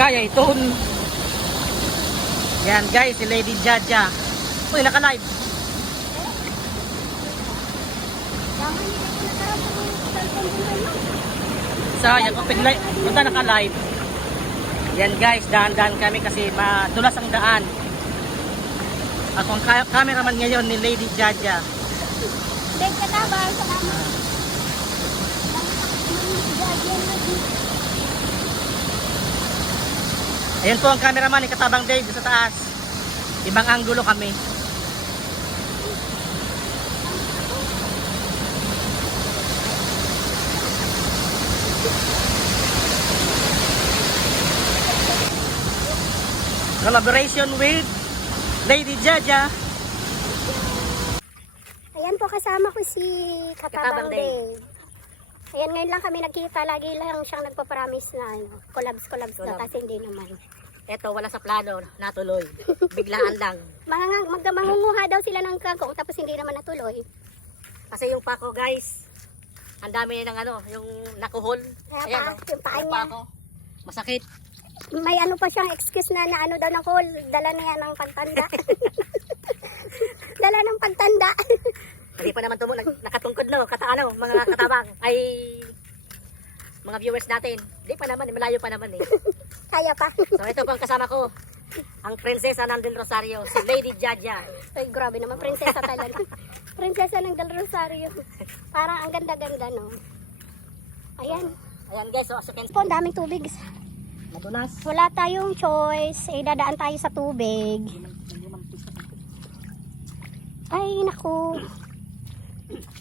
Gaya iton. Yan guys, si Lady Jaja. Uy, naka-live. Sayang, open live. Punta naka-live. Yan guys, daan-daan kami kasi madulas ang daan. Ako ang cameraman ngayon ni Lady Jaja. Dave Katabang, salamat. Ayan po ang cameraman ni Katabang Dave sa taas. Ibang anggulo kami. Collaboration with Lady Jaja. Ayan po, kasama ko si Katabang Katabang Dave. Ayan, ngayon lang kami nagkita. Lagi lang siyang nagpapromise na collabs na kasi hindi naman. Eto, wala sa plano, natuloy. Biglaan lang. Mangunguha daw sila ng kangkong tapos hindi naman natuloy. Kasi yung pako guys, ang dami ng yung nakuhol. Kaya pa, yung paa yung niya. pako. Masakit. May ano pa siyang excuse na ano daw ng hole. Dala na yan ng pagtanda. Dala ng pagtanda. Hindi pa naman nakatungkod mga katabang ay mga viewers natin. Hindi pa naman, malayo pa naman eh. Kaya pa. So ito po ang kasama ko, ang prinsesa ng Del Rosario, si Lady Jaja. Ay, grabe naman, prinsesa talaga. Prinsesa ng Del Rosario. Parang ang ganda-ganda, no? Ayan. Ayan guys, so as you can see, Po, ang daming tubig. madulas. Wala tayong choice. Dadaan tayo sa tubig. Ay, naku.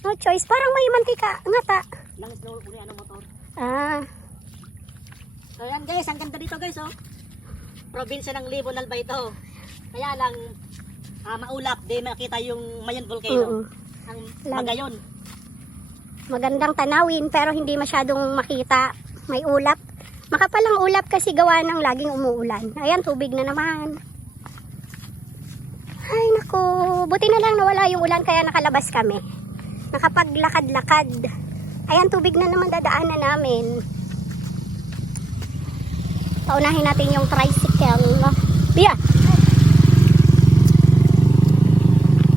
No choice. Parang may mantika. Ngata. Lang slow uli motor. Ah. So ayan guys, ang ganda dito guys oh. Probinsya ng Libon Alba ito. Kaya lang maulap, di makita yung Mayon Volcano. Ang Magayon. Magandang tanawin pero hindi masyadong makita. May ulap. Makapalang ulap kasi gawa ng laging umuulan. Ayan, tubig na naman. Ay, naku. Buti na lang nawala yung ulan kaya nakalabas kami. Nakapaglakad-lakad. Ayan, tubig na naman dadaanan namin. Paunahin natin yung tricycle. Bia!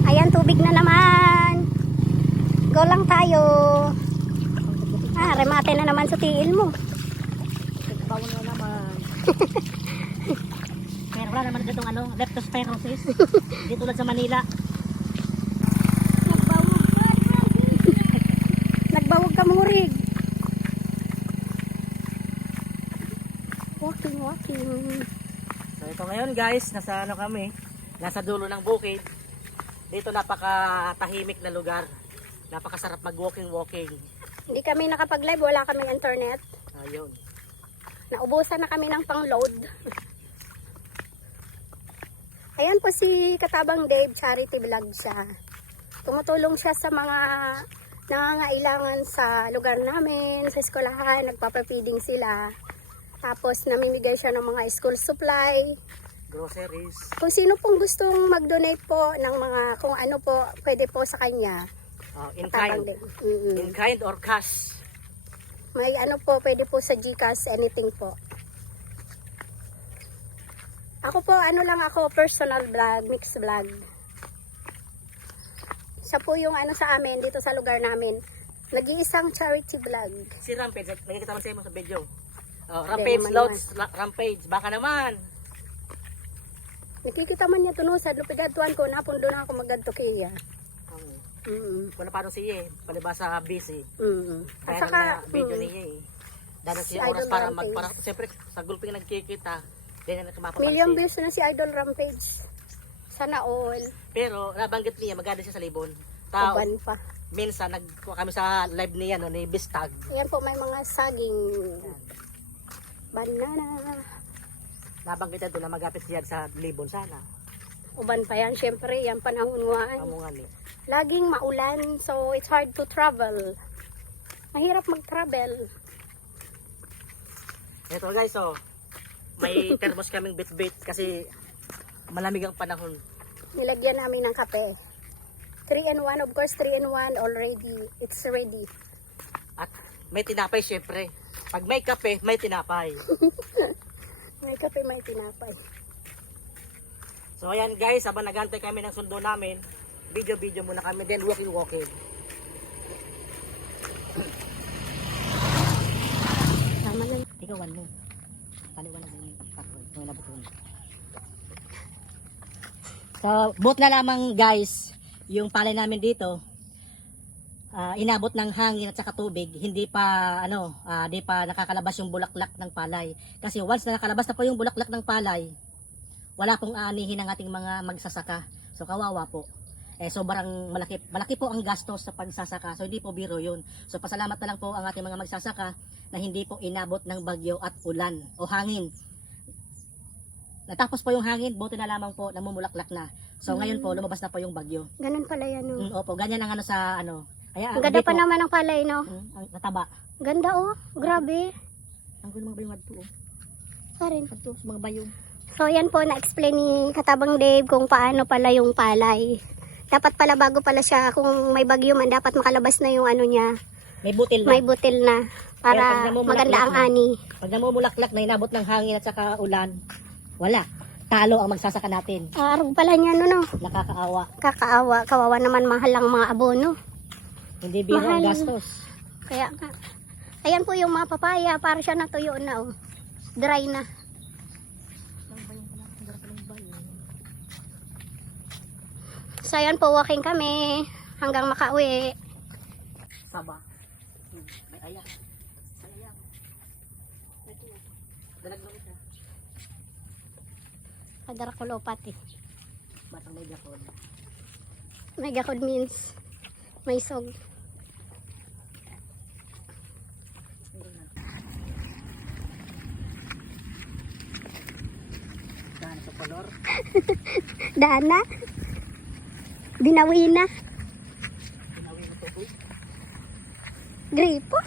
Ayan, tubig na naman. Go lang tayo. Remate na naman sa tiil mo. Bawon na naman. Pero wala naman ditong leptospirosis. Hindi tulad sa Manila. Nagbawag ka murig. Walking. So ito ngayon guys, nasa kami? Nasa dulo ng bukid. Dito napakatahimik na lugar. Napakasarap mag-walking. Hindi kami nakapag-live, wala kaming internet. Ayun. Naubusan na kami ng pang-load. Ayan po si Katabang Dave, charity vlog siya. Tumutulong siya sa mga nangangailangan sa lugar namin, sa eskwelahan, nagpapapiding sila. Tapos namimigay siya ng mga school supply. Groceries. Kung sino pong gustong mag-donate po ng mga kung ano po, pwede po sa kanya. In Katabang kind. Dave. In kind or cash. May ano po, pwede po sa GCash, anything po. Ako po, personal vlog, mixed vlog. Siya po yung sa amin, dito sa lugar namin. Nag-iisang charity vlog. Si Rampage, nakikita mo sa mo sa video. Rampage Rampage loads, Rampage, baka naman. Nakikita man niya tunusad, lupigatuan ko, napundo na ako magadto kaya. Wala pa rin siya palibasa busy. At Kaya saka, na video niya Dahil si siya oras Idol para Rampage. siyempre sa gulping nagkikita, hindi na mapapansin. million views na si Idol Rampage. Sana all. Pero nabanggit niya, maganda siya sa Libon. Uban pa. Minsan, nagkuha kami sa live niya, ni Bistag. Yan po, may mga saging. Banana. Nabanggit niya doon na magapit siya sa Libon sana. Uban pa yan, syempre, yan panahon nga. Kamungan eh. Laging maulan, so it's hard to travel. Mahirap mag-travel. Ito guys, may thermos kaming bit-bit kasi malamig ang panahon. Nilagyan namin ng kape. 3-in-1, of course 3-in-1 already. It's ready. At may tinapay syempre. Pag may kape, may tinapay. May kape, may tinapay. So ayan guys, habang nagantay kami ng sundo namin, video muna kami, then walking. Tama lang. Ikawan mo. Paliwanag mo yung takot. Yung nabutun. So, buot na lamang guys, yung palay namin dito, inabot ng hangin at saka tubig, hindi pa nakakalabas yung bulaklak ng palay. Kasi once na nakalabas na po yung bulaklak ng palay, wala pong aanihin ng ating mga magsasaka. So kawawa po. Sobrang malaki po ang gastos sa pagsasaka. So hindi po biro yun. So pasalamat na lang po ang ating mga magsasaka na hindi po inabot ng bagyo at ulan o hangin. Natapos po yung hangin, buti na lamang po namumulaklak na. So ngayon po lumabas na po yung bagyo. Ganun pala yan, no? Opo, ganyan ang sa Kaya, Ang ganda hindi pa po, naman ng palay, no? ang nataba. Ganda, oh. Grabe. Ang gulo mga bayong adto. Parin. Adto sa mga bayong. So, yan po, na-explain ni Katabang Dave kung paano pala yung palay. Dapat pala bago pala siya, kung may bagyo man, dapat makalabas na yung ano niya. May butil na. May butil na. Pero pag Para namumulaklak maganda ang na, ani. Pag namumulaklak na inabot ng hangin at saka ulan, wala. Talo ang magsasaka natin. Arog pala niya, no? Nakakaawa. Kakaawa. Kawawa naman, mahal ang mga abono. Hindi biro ang Mahal. gastos. Kaya nga. Ayan po yung mga papaya. Para siya natuyo na, oh. Dry na. So, ayan po, walking kami. Hanggang makauwi. Saba. May ayak. May ayak. Dalag mo siya. Kadarakulopat, eh. Batang may gakod. May gakod means may sog. Daan sa kolor. Dana. Binawi na. Pinawi mo tubig. Gripo.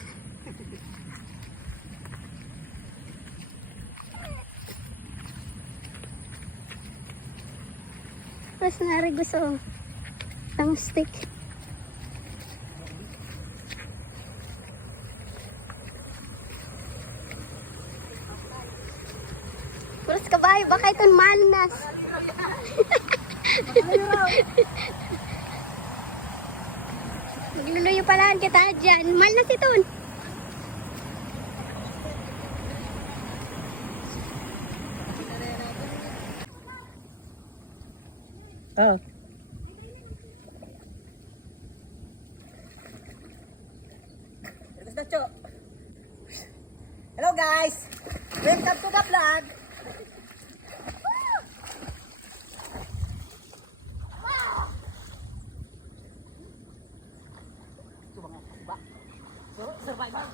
Tapos nari gusto ng stick. Terus kabayo, baka ito manas. Magluluyo pala kita dyan. Manas ito. Oh. Hello guys! Welcome to the vlog! Survival!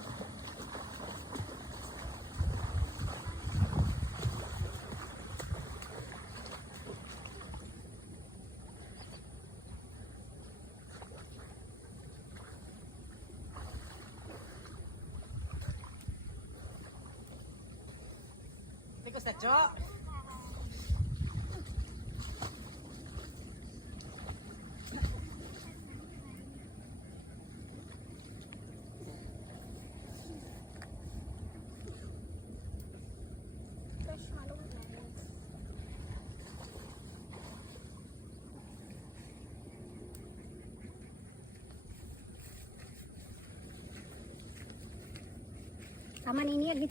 Tikos na, Cho! Sama ni niya.